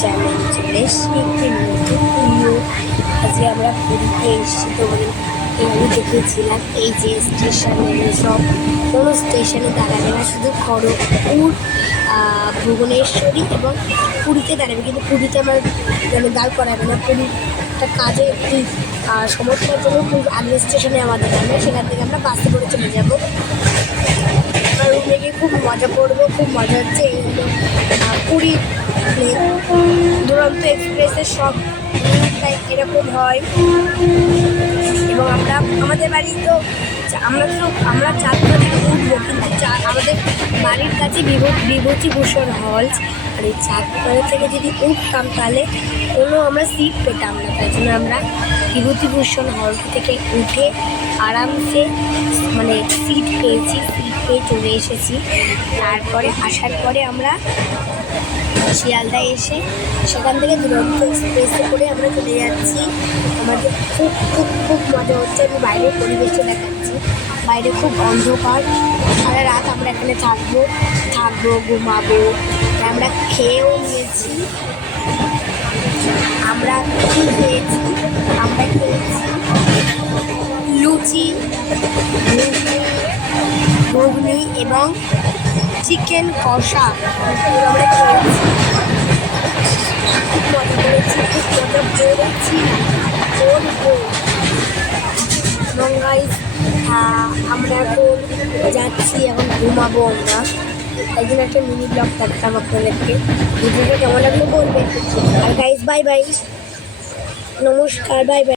Channel চলে এসেছি একটি নতুন ভিডিও। আজকে আমরা পুরীতে এসেছি, তোমাদের এগুলো দেখেছিলাম। এই যে স্টেশনে সব কোনো স্টেশনে দাঁড়াবে না, শুধু খড়গপুর, ভুবনেশ্বরী এবং পুরীতে দাঁড়াবে, কিন্তু পুরীতে আমার দাঁড় করাবে না। পুরীর একটা কাজে একটি সমস্যার জন্য পুরীর আগের স্টেশনে আমাদের নামে, সেখান থেকে আমরা বাসে করে চলে যাবো। রুমে গিয়ে খুব মজা করবো, খুব মজা হচ্ছে। এই হলো পুরী দুরন্ত এক্সপ্রেসের সব এরকম হয়। এবং আমাদের বাড়ি তো আমরা চাঁদপাড়া থেকে উঠবো, কিন্তু আমাদের বাড়ির কাছে বিভূতিভূষণ হলস, আর এই চাঁদপাড়া থেকে যদি উঠতাম তাহলে আমরা সিট পেতাম না। তাই জন্য আমরা বিভূতিভূষণ হলস থেকে উঠে আরামসে সিট পেয়েছি, সিট পেয়ে চলে এসেছি। তারপরে আসার পরে আমরা শিয়ালদায় এসে সেখান থেকে দুরন্ত এক্সপ্রেসে করে আমরা চলে যাচ্ছি। আমাদের খুব খুব খুব মজা হচ্ছে। আমি বাইরের পরিবেশটা দেখাচ্ছি। বাইরে খুব অন্ধকার, সারা রাত আমরা এখানে থাকবো, ঘুমাবো। আমরা খেয়েও নিয়েছি, আমরা খেয়েছি লুচি, ঘুগনি এবং চিকেন কষা আমরা খেয়েছি। খুব মজা করেছি, খুব মজা করেছি এবং গাইস আমরা এখন যাচ্ছি, এখন ঘুমাবো আমরা। তাই জন্য একটা মিনি ব্লগ থাকতাম আপনাদেরকে। ভিডিওটা কেমন লাগলো বলবেন। আর গাইস বাই বাই, নমস্কার, বাই বাই।